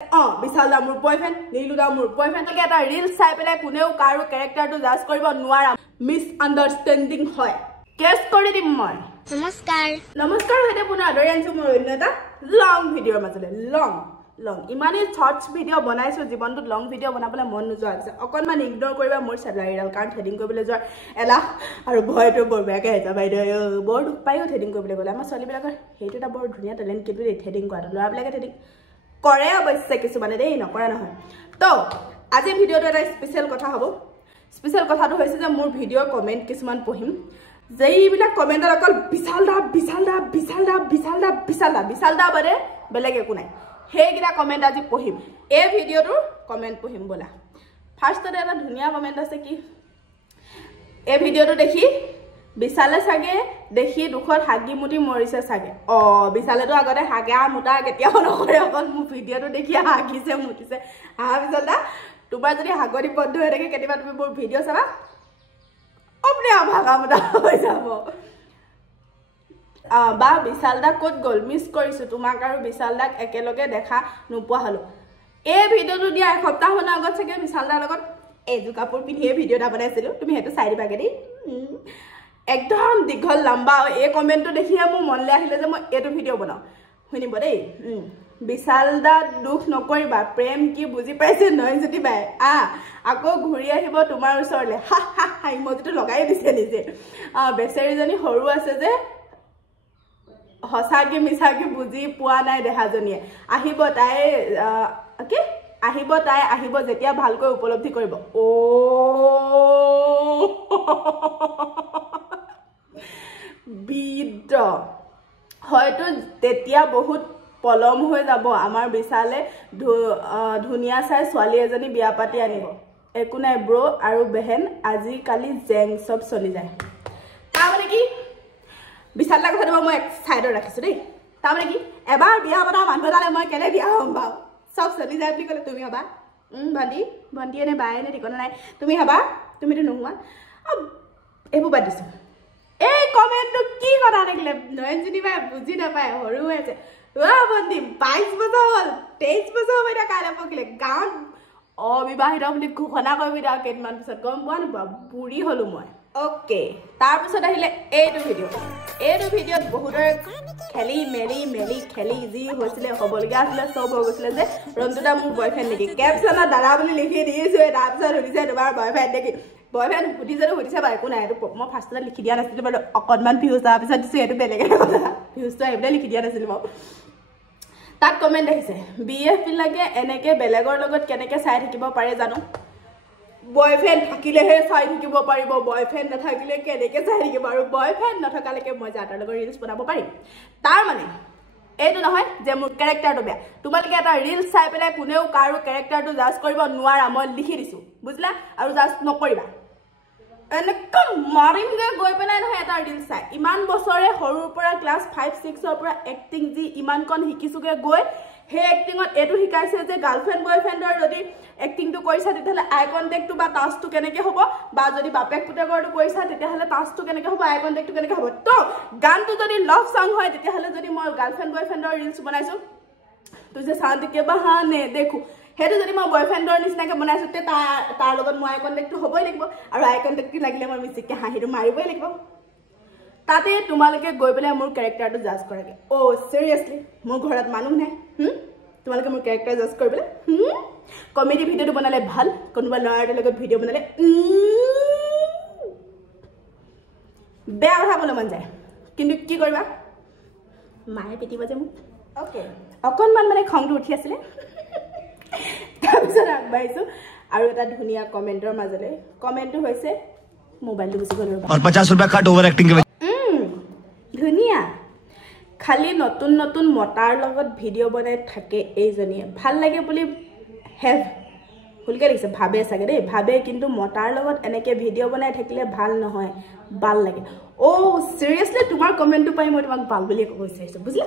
বিশাল দা মোৰ বয়ফ্ৰেণ্ড, নীলু দা মোৰ বয়ফ্ৰেণ্ড। এটা ৰিলছ চাই পেলাই কোনেও কাৰো কেৰেক্টাৰটো জাজ কৰিব নোৱাৰা, মিছ আণ্ডাৰষ্টেণ্ডিং হয়। কেছ কৰি দিম মই। নমস্কাৰ সৈতে পুনৰ আদৰি আনিছো মোৰ অন্য এটা লং ভিডিঅ'ৰ মাজলৈ। লং ইমানেই শ্বৰ্টছ ভিডিঅ' বনাইছো, জীৱনটোত লং ভিডিঅ' বনাবলৈ মন নোযোৱা হৈছে। অকণমান ইগন'ৰ কৰিবা মোৰ চেলাৰীডাল, কাৰণ থ্ৰেডিং কৰিবলৈ যোৱাৰ এলাহ আৰু ভয়টো বৰ বেয়াকৈ আহিছে। বাইদেউ বৰ দুখ পায়ো থ্ৰেডিং কৰিবলৈ গ'লে। আমাৰ ছোৱালীবিলাকৰ সেইটো এটা বৰ ধুনীয়া টেলেণ্ট, কিন্তু এই থ্ৰেডিং কৰাটো। ল'ৰাবিলাকে থ্ৰেডিং কৰে অৱশ্যে কিছুমানে, দেই নকৰা নহয়। তো আজি ভিডিঅ'টো এটা স্পেচিয়েল কথা হ'ব। স্পেচিয়েল কথাটো হৈছে যে মোৰ ভিডিঅ'ৰ কমেণ্ট কিছুমান পঢ়িম, যেইবিলাক কমেণ্টত অকল বিশাল দা বাদে বেলেগ একো নাই, সেইকেইটা কমেণ্ট আজি পঢ়িম। এই ভিডিঅ'টোৰ কমেণ্ট পঢ়িম ব'লা। ফাৰ্ষ্টতে এটা ধুনীয়া কমেণ্ট আছে, কি এই ভিডিঅ'টো দেখি বিশালে চাগে দেখি দুখত হাগি মুটি মৰিছে চাগে। বিশালেতো আগতে হাগা মুটা কেতিয়াও নকৰে, অকল মোৰ ভিডিঅ'টো দেখি হাগিছে মুটিছে। বিশাল দা, তোমাৰ যদি হাগনি বন্ধ হৈ থাকে কেতিয়াবা তুমি মোৰ ভিডিঅ' চাবা, আপুনি ভাগা মুটা হৈ যাব। বা বিশাল দা ক'ত গ'ল, মিছ কৰিছোঁ তোমাক আৰু বিশাল দাক একেলগে দেখা নোপোৱা হ'লো। এই ভিডিঅ'টো দিয়া এসপ্তাহমানৰ আগত চাগে বিশাল দাৰ লগত এইযোৰ কাপোৰ পিন্ধিয়ে ভিডিঅ' এটা বনাইছিলোঁ, তুমি সেইটো চাই দিবাগে দেই। একদম দীঘল লম্বা। এই কমেণ্টটো দেখিয়ে মোৰ মনলৈ আহিলে যে মই এইটো ভিডিঅ' বনাওঁ, শুনিব দেই। বিশাল দা দুখ নকৰিবা, প্ৰেম কি বুজি পাইছে নয়নজ্যোতি বাই। আকৌ ঘূৰি আহিব তোমাৰ ওচৰলৈ, ইমজিটো লগাই দিছে নিজে। বেচেৰীজনী সৰু আছে যে, সঁচাকৈ মিছাকৈ বুজি পোৱা নাই দেহাজনীয়ে। আহিব তাই আহিব যেতিয়া ভালকৈ উপলব্ধি কৰিব। বিদ্ৰ হয়তো তেতিয়া বহুত পলম হৈ যাব। আমাৰ বিশালে ধুনীয়া চাই ছোৱালী এজনী বিয়া পাতি আনিব। একো নাই ব্ৰ আৰু বেহেন, আজিকালি জেং চব চলি যায়। তাৰমানে কি, বিশাল দাৰ কথাটো মই এক চাইডত ৰাখিছোঁ দেই। তাৰমানে কি, এবাৰ বিয়া পতা মানুহ এটালে মই কেলে বিয়া হ'ম বাৰু, চব চলি যায় বুলি ক'লে তুমি হ'বা। ভণ্টি এনে বায়ে নে ঠিকনা নাই, তুমি হ'বা, তুমিতো নোহোৱা। এইবোৰ বাদ দিছোঁ। এই কমেণ্টটো কি কথা থাকিলে, নয়নজ্যোতি বাই বুজি নাপায়, সৰু হৈ আছে। ভণ্টি 22 বছৰ হ'ল, 23 বছৰ হ'ব এতিয়া কাইলৈ পৰহিলে। গাঁৱত অবিবাহিত বুলি ঘোষণা কৰিব এতিয়া কেইদিনমান পিছত, গম পোৱা নোপোৱা, বুঢ়ী হ'লো মই। অ'কে, তাৰপিছত আহিলে এইটো ভিডিঅ'ত বহুতৰে খেলি মেলি যি হৈছিলে, হ'বলগীয়া আছিলে, চব হৈ গৈছিলে যে ৰঞ্জু দা মোৰ বয়ফ্ৰেণ্ড নেকি। কেপশ্যনত দাদা বুলি লিখি দিছোঁ, তাৰপিছত সুধিছে তোমাৰ বয়ফ্ৰেণ্ড নেকি। বয়ফ্ৰেণ্ড সুধিছে বাৰু, একো নাই। এইটো মই ফাৰ্ষ্টতে লিখি দিয়া নাছিলোঁ বাৰু, অকণমান ভিউজ তাৰ পিছত দিছোঁ, এইটো বেলেগ এটা কথা। ভিউজটো আহিবলৈ লিখি দিয়া নাছিলোঁ বাৰু। তাত কমেণ্ট আহিছে, BF বিলাকে এনেকৈ বেলেগৰ লগত কেনেকৈ চাই থাকিব পাৰে জানো, বয়ফ্ৰেণ্ড থাকিলেহে চাই থাকিব পাৰিব, বয়ফ্ৰেণ্ড নাথাকিলে কেনেকৈ চাই থাকিব, আৰু বয়ফ্ৰেণ্ড নথকালৈকে মই যাৰ তাৰ লগত ৰিলছ বনাব পাৰিম। তাৰ মানে এইটো নহয় যে মোৰ কেৰেক্টাৰটো বেয়া। তোমালোকে এটা ৰিলছ চাই পেলাই কোনেও কাৰো কেৰেক্টাৰটো জাজ কৰিব নোৱাৰা, মই লিখি দিছোঁ, বুজিলা। আৰু জাজ নকৰিবা, এনেকৈ মাৰিমগৈ গৈ পেলাই নহয়। এটা ৰিলছ চাই ইমান বছৰে সৰুৰ পৰা ক্লাছ 5-6ৰ পৰা এক্টিং যি ইমানকণ শিকিছোঁগৈ গৈ, সেই এক্টিঙত এইটো শিকাইছে যে গাৰ্লফ্ৰেণ্ড বয়ফ্ৰেণ্ডৰ যদি এক্টিংটো কৰিছা তেতিয়াহ'লে আই কণ্টেক্টটো বা টাচটো কেনেকৈ হ'ব, বা যদি বাপেক পুতেকৰটো কৰিছা তেতিয়াহ'লে টাচটো কেনেকৈ হ'ব, আই কণ্টেক্টটো কেনেকৈ হ'ব। তো গানটো যদি লাভ চং হয়, তেতিয়াহ'লে যদি মই গাৰ্লফ্ৰেণ্ড বয়ফ্ৰেণ্ডৰ ৰিলছ বনাইছোঁ, তুঝে শান্তি কে বাহানে দেখো, সেইটো যদি মই বয়ফ্ৰেণ্ডৰ নিচিনাকৈ বনাইছোঁ, তে তাৰ লগত মোৰ আই কণ্টেক্টটো হ'বই লাগিব, আৰু আই কণ্টেক্টটো লাগিলে মই মিচিককৈ হাঁহিটো মাৰিবই লাগিব। তাতে তোমালোকে গৈ পেলাই মোৰ কেৰেক্টাৰটো জাজ কৰাগে। চিৰিয়াছলি, মোৰ ঘৰত মানুহ নাই, তোমালোকে মোৰ কেৰেক্টাৰ জাজ কৰিবলৈ। কমেডি ভিডিঅ'টো বনালে ভাল, কোনোবা ল'ৰা এটাৰ লগত ভিডিঅ' বনালে বেয়া কথা ক'বলৈ মন যায়, কিন্তু কি কৰিবা, মায়ে পিটিব যে মোক। অ'কে, অকণমান মানে খংটো উঠি আছিলে, তাৰপিছত আগবাঢ়িছোঁ আৰু এটা ধুনীয়া কমেণ্টৰ মাজলৈ। কমেণ্টটো হৈছে, মোবাইলটো গুচি গ'ল, 50 रुपया काट ओवर एक्टिंग के ধুনীয়া। খালি নতুন মতাৰ লগত ভিডিঅ' বনাই থাকে এইজনীয়ে, ভাল লাগে বুলি ভুলকৈ লিখিছে, ভাবে চাগে দেই, ভাবে, কিন্তু মতাৰ লগত এনেকৈ ভিডিঅ' বনাই থাকিলে ভাল নহয়, বাল লাগে। চিৰিয়াছলি, তোমাৰ কমেণ্টটো পাই মই তোমাক বাল বুলিয়ে ক'ব বিচাৰিছোঁ, বুজিলা।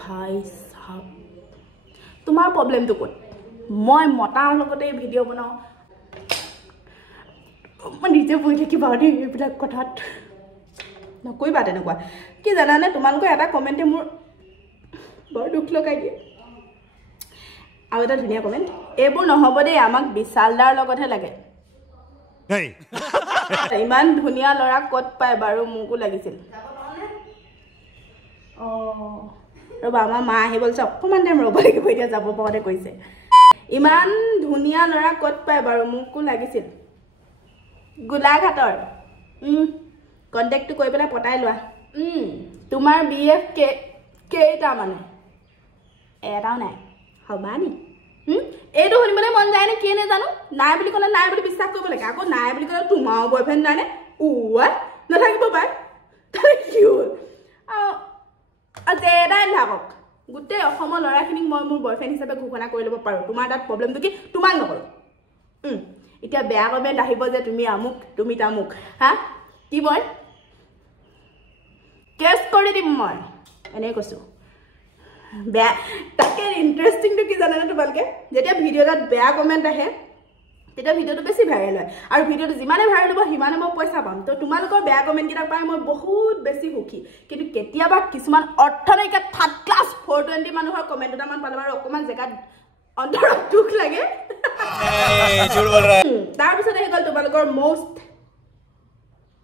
ভাই চাব, তোমাৰ প্ৰব্লেমটো ক'ত? মই মতাৰ লগতে ভিডিঅ' বনাওঁ, মই নিজে বহি থাকিবা দেই এইবিলাক কথাত, নকৰিবা তেনেকুৱা। কি জানানে, তোমালোকৰ এটা কমেণ্টে মোৰ বৰ দুখ লগাই দিয়ে আৰু এটা ধুনীয়া কমেণ্ট এইবোৰ নহ'ব দেই আমাক বিশালদাৰ লগতহে লাগে ইমান ধুনীয়া ল'ৰা ক'ত পায় বাৰু মোকো লাগিছিল ৰ'বা আমাৰ মা আহি বলছে অকণমান টাইম ৰ'ব লাগিব এতিয়া যাব পাওঁতে কৈছে ইমান ধুনীয়া ল'ৰা ক'ত পায় বাৰু মোকো লাগিছিল গোলাঘাটৰ কণ্টেক্টটো কৰি পেলাই পতাই লোৱা তোমাৰ BF কেইটা মানে এটাও নাই হ'বা নি এইটো শুনিবলৈ মন যায় নে কি নাজানো নাই বুলি ক'লে নাই বুলি বিশ্বাস কৰিব লাগে আকৌ নাই বুলি ক'লে তোমাৰো বয়ফ্ৰেণ্ড নাই নে নাথাকিব পাৰে তাই কি হ'ল এটাই নাথাকক গোটেই অসমৰ ল'ৰাখিনিক মই মোৰ বয়ফ্ৰেণ্ড হিচাপে ঘোষণা কৰি ল'ব পাৰোঁ তোমাৰ তাত প্ৰব্লেমটো কি তোমাক নকৰোঁ এতিয়া বেয়া কমেণ্ট আহিব যে তুমি আমুক তুমি তামুক হা কি মই কেছ কৰি দিম মই এনেই কৈছোঁ বেয়া তাকে ইণ্টাৰেষ্টিংটো কি জানানে তোমালোকে যেতিয়া ভিডিঅ' এটাত বেয়া কমেণ্ট আহে তেতিয়া ভিডিঅ'টো বেছি ভাইৰেল হয় আৰু ভিডিঅ'টো যিমানে ভাইৰেল হ'ব সিমানে মই পইচা পাম তো তোমালোকৰ বেয়া কমেণ্টকেইটা পাই মই বহুত বেছি সুখী কিন্তু কেতিয়াবা কিছুমান অৰ্থ নাইকিয়া থাৰ্ড ক্লাছ 420 মানুহৰ কমেণ্ট দুটামান পালে বাৰু অকণমান জেগাত অন্তৰত দুখ লাগে তাৰপিছত আহি গ'ল তোমালোকৰ মষ্ট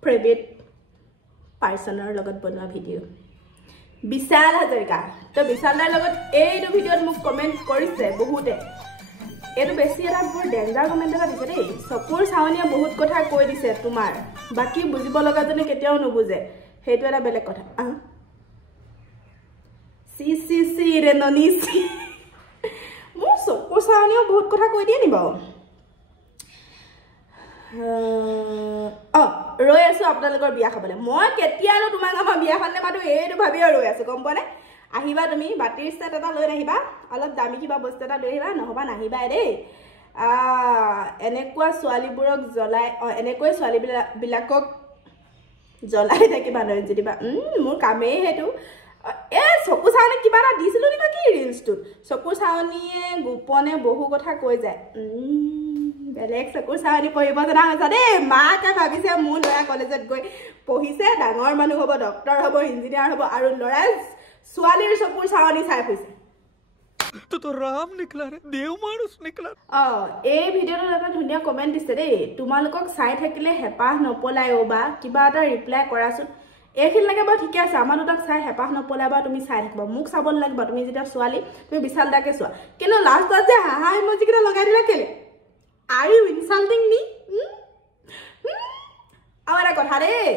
ফেভৰেট পাৰ্চনৰ লগত বনোৱা ভিডিঅ' বিশাল হাজৰিকা তো বিশালদাৰ লগত এইটো ভিডিঅ'ত মোক কমেণ্ট কৰিছে বহুতে এইটো বেছি এটা বৰ ডেঞ্জাৰ কমেণ্ট এটা দিছে দেই চকুৰ চাৱনীয়ে বহুত কথা কৈ দিছে তোমাৰ বাকী বুজিব লগাজনে কেতিয়াও নুবুজে সেইটো এটা বেলেগ কথা চি ৰে ননি চি মোৰ চকুৰ চাৱনীয়েও বহুত কথা কৈ দিয়ে নি বাৰু ৰৈ আছো আপোনালোকৰ বিয়া খাবলৈ মই কেতিয়ানো তোমাক আমাৰ বিয়াখন নেমাতো এইটো ভাবিয়ে ৰৈ আছো গম পোৱা নে আহিবা তুমি বাতিৰ ষ্টেট এটা লৈ নাহিবা অলপ দামী কিবা বস্তু এটা লৈ আহিবা নহ'বা নাহিবা দেই এনেকুৱা ছোৱালীবোৰক জ্বলাই এনেকৈ ছোৱালীবিলাকক জ্বলাই থাকিবা নয়নজ্যোতিবা মোৰ কামেই সেইটো চকু চাৱনী কিবা এটা দিছিলোঁ নি বাকী ৰিলছটোত চকুৰ চাৱনীয়ে গোপনে বহু কথা কৈ যায় বেলেগ চকুৰ চাৱনী পঢ়িব জনা হৈছে দেই মাকে ভাবিছে মোৰ ল'ৰা কলেজত গৈ পঢ়িছে ডাঙৰ মানুহ হ'ব ডক্তৰ হ'ব ইঞ্জিনিয়াৰ হ'ব আৰু ল'ৰাই ছোৱালীৰ চকুৰ চাৱনী চাই ফুৰিছে এই ভিডিঅ'টোত এটা ধুনীয়া কমেণ্ট দিছে দেই তোমালোকক চাই থাকিলে হেঁপাহ নপলাই বা কিবা এটা ৰিপ্লাই কৰাচোন এইখিনিলৈকে বাৰু ঠিকে আছে আমাৰ দুটাক চাই হেঁপাহ নপলাবা তুমি চাই থাকিবা মোক চাব লাগিব তুমি যেতিয়া ছোৱালী তুমি বিশাল দাকে চোৱা কিন্তু লাষ্টত যে হাঁহা ইমজিকেইটা লগাই দিলা কেলে Are you insulting me? আৰু এটা কথা দেই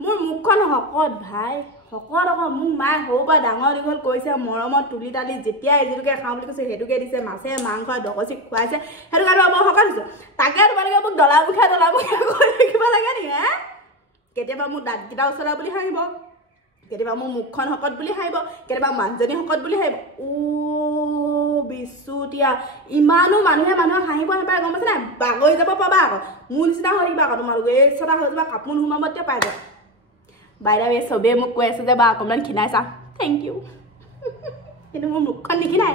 মোৰ মুখখন শকত ভাই শকত আকৌ মোক মায়ে সৰু পৰা ডাঙৰ দীঘল কৰিছে মৰমত তুলি তালি যেতিয়া যিটোকে খাওঁ বুলি কৈছে সেইটোকে দিছে মাছে মাংস ডকচি খুৱাইছে সেইটো কাৰণে মই শকত হৈছোঁ তাকে তোমালোকে মোক ডলা মুখা কৰি থাকিব লাগে নি হে কেতিয়াবা মোৰ দাঁতকেইটা ওচৰা বুলি হাঁহিব কেতিয়াবা মোৰ মুখখন শকত বুলি হাঁহিব কেতিয়াবা মানুহজনী শকত বুলি হাঁহিব বিচুতীয়া ইমানো মানুহে মানুহক হাঁহিব নাপায় গম পাইছে নাই বাগৰি যাব পাবা আকৌ মোৰ নিচিনা হৈ থাকিবা আকৌ তোমালোকে এই চটা হৈ যাবা কাপোৰ নোসোমাব তেতিয়া পাই যাব বাইদেউ এই চবেই মোক কৈ আছে যে বা অকণমান ক্ষীণাইছা থেংক ইউ কিন্তু মোৰ মুখখন নিক্ষীণাই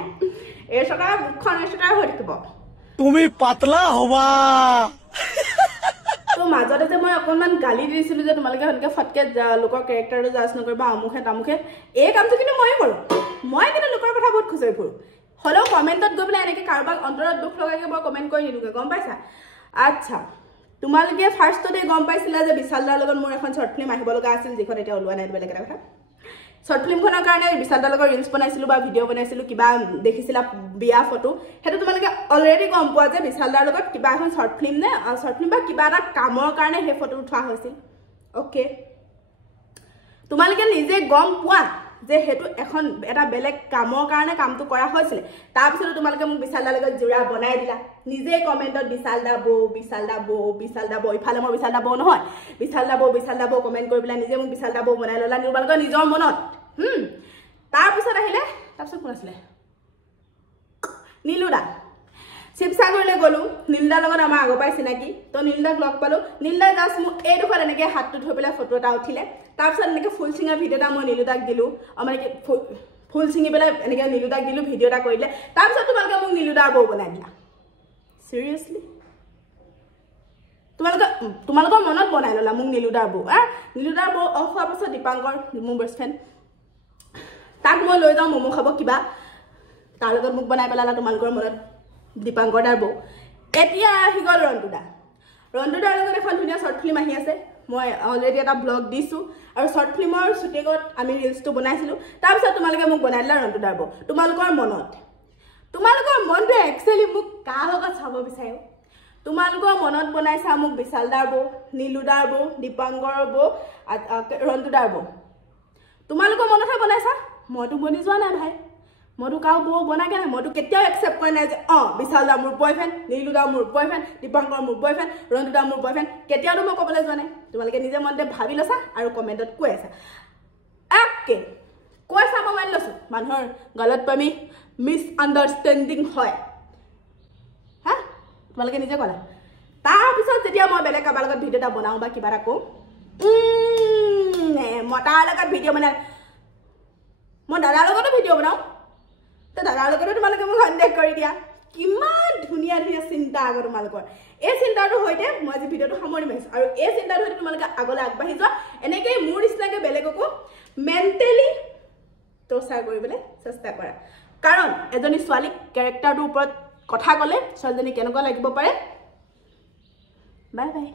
এই চটা মুখখন এই চটা হৈ থাকিব তুমি পাতলা হবা তো মাজতে যে মই অকণমান গালি দিছিলোঁ যে তোমালোকে সেনেকৈ ফটকৈ লোকৰ কেৰেক্টাৰটো জাজ নকৰিবা আমুখে তামুখে এই কামটো কিন্তু ময়ে কৰোঁ মই কিন্তু লোকৰ কথা বহুত খুচৰি ফুৰোঁ হ'লেও কমেণ্টত গৈ পেলাই এনেকৈ কাৰোবাক অন্তৰত দুখ লগাকৈ মই কমেণ্ট কৰি নিদিওঁগৈ গম পাইছা আচ্ছা তোমালোকে ফাৰ্ষ্টতে গম পাইছিলা যে বিশালদাৰ লগত মোৰ এখন শ্বৰ্ট ফিল্ম আহিব লগা আছিল যিখন এতিয়া ওলোৱা নাই বেলেগ এটা কথা শ্বৰ্ট ফিল্মখনৰ কাৰণে বিশালদাৰ লগত ৰিলছ বনাইছিলোঁ বা ভিডিঅ' বনাইছিলোঁ কিবা দেখিছিলা বিয়া ফটো সেইটো তোমালোকে অলৰেডি গম পোৱা যে বিশালদাৰ লগত কিবা এখন শ্বৰ্ট ফিল্ম নে শ্বৰ্ট ফিল্ম বা কিবা এটা কামৰ কাৰণে সেই ফটো উঠোৱা হৈছিল অ'কে তোমালোকে নিজে গম পোৱা যে হেতু এখন এটা বেলেগ কামৰ কাৰণে কামটো কৰা হৈছিল তাৰপিছত তোমালোকে মোক বিশালদাৰ লগত জোৰা বনাই দিলা নিজে কমেণ্টত বিশালদা বৌ ইফালে মই বিশালদা বৌ নহয় বিশালদা বৌ কমেণ্ট কৰি পেলাই নিজে মোক বিশালদা বৌ বনাই ল'লা তোমালোকৰ নিজৰ মনত তাৰপিছত আহিলে তাৰপিছত কোন আছিলে নীলুদা শিৱসাগৰলৈ গ'লোঁ নীলদাৰ লগত আমাৰ আগৰ পৰাই চিনাকি তো নীলদাক লগ পালোঁ নীলদাই জাষ্ট মোক এইডোখৰত এনেকৈ হাতটো থৈ পেলাই ফটো এটা উঠিলে তাৰপিছত এনেকৈ ফুল চিঙা ভিডিঅ' এটা মই নীলুদাক দিলোঁ মানে কি ফুল চিঙি পেলাই এনেকৈ নীলুদাক দিলোঁ ভিডিঅ' এটা কৰি দিলে তাৰপিছত তোমালোকে মোক নীলুদাৰ বৌ বনাই দিলা চিৰিয়াছলি তোমালোকৰ মনত বনাই ল'লা মোক নীলুদাৰ বৌ নীলুদাৰ বৌ অফ হোৱাৰ পাছত দীপাংকৰ মোৰ বেষ্ট ফ্ৰেণ্ড তাক মই লৈ যাওঁ ম'ম' খাব কিবা তাৰ লগত মোক বনাই পেলালা তোমালোকৰ মনত দীপাংকৰ দাৰ বৌ এতিয়া আহি গ'ল ৰন্টুদাৰ লগত এখন ধুনীয়া শ্বৰ্ট ফিল্ম আহি আছে মই অলৰেডি এটা ব্লগ দিছোঁ আৰু শ্বৰ্ট ফিল্মৰ শ্বুটিঙত আমি ৰিলছটো বনাইছিলোঁ তাৰপিছত তোমালোকে মোক বনাই দিলা ৰন্টুদাৰ বৌ তোমালোকৰ মনটোৱে একচুৱেলি মোক কাৰ লগত চাব বিচাৰে তোমালোকৰ মনত বনাইছা মোক বিশালদাৰ বৌ নীলুদাৰ বৌ দীপাংকৰৰ বৌ ৰন্টুদাৰ বৌ তোমালোকৰ মনতহে বনাইছা মইতো বনি যোৱা নাই ভাই মইতো কাৰো বৌ বনাগে নাই মইতো কেতিয়াও একচেপ্ট কৰা নাই যে বিশালদা মোৰ বয়ফ্ৰেণ্ড নীলুদা মোৰ বয়ফ্ৰেণ্ড দীপাংকৰ মোৰ বয়ফ্ৰেণ্ড ৰন্টুদা মোৰ বয়ফ্ৰেণ্ড কেতিয়াওতো মই ক'বলৈ যোৱা নাই তোমালোকে নিজে মনতে ভাবি লৈছা আৰু কমেণ্টত কৈ আছা কৈছা মই মানি লৈছোঁ মানুহৰ গলত পামি মিছ আণ্ডাৰষ্টেণ্ডিং হয় হা তোমালোকে নিজে ক'লা তাৰপিছত যেতিয়া মই বেলেগ কাৰোবাৰ লগত ভিডিঅ' এটা বনাওঁ বা কিবা এটা কওঁ মই তাৰ লগত ভিডিঅ' বনাই মই দাদাৰ লগতো ভিডিঅ' বনাওঁ তো দাদাৰ লগতো তোমালোকে মোক কণ্টেক্ট কৰি দিয়া কিমান ধুনীয়া চিন্তা আগৰ তোমালোকৰ এই চিন্তাটোৰ সৈতে মই আজি ভিডিঅ'টো সামৰি মাৰিছোঁ আৰু এই চিন্তাৰ সৈতে তোমালোকে আগলৈ আগবাঢ়ি যোৱা এনেকৈ মোৰ নিচিনাকৈ বেলেগকো মেণ্টেলি টৰ্চাৰ কৰিবলৈ চেষ্টা কৰা কাৰণ এজনী ছোৱালীক কেৰেক্টাৰটোৰ ওপৰত কথা ক'লে ছোৱালীজনী কেনেকুৱা লাগিব পাৰে বাই বাই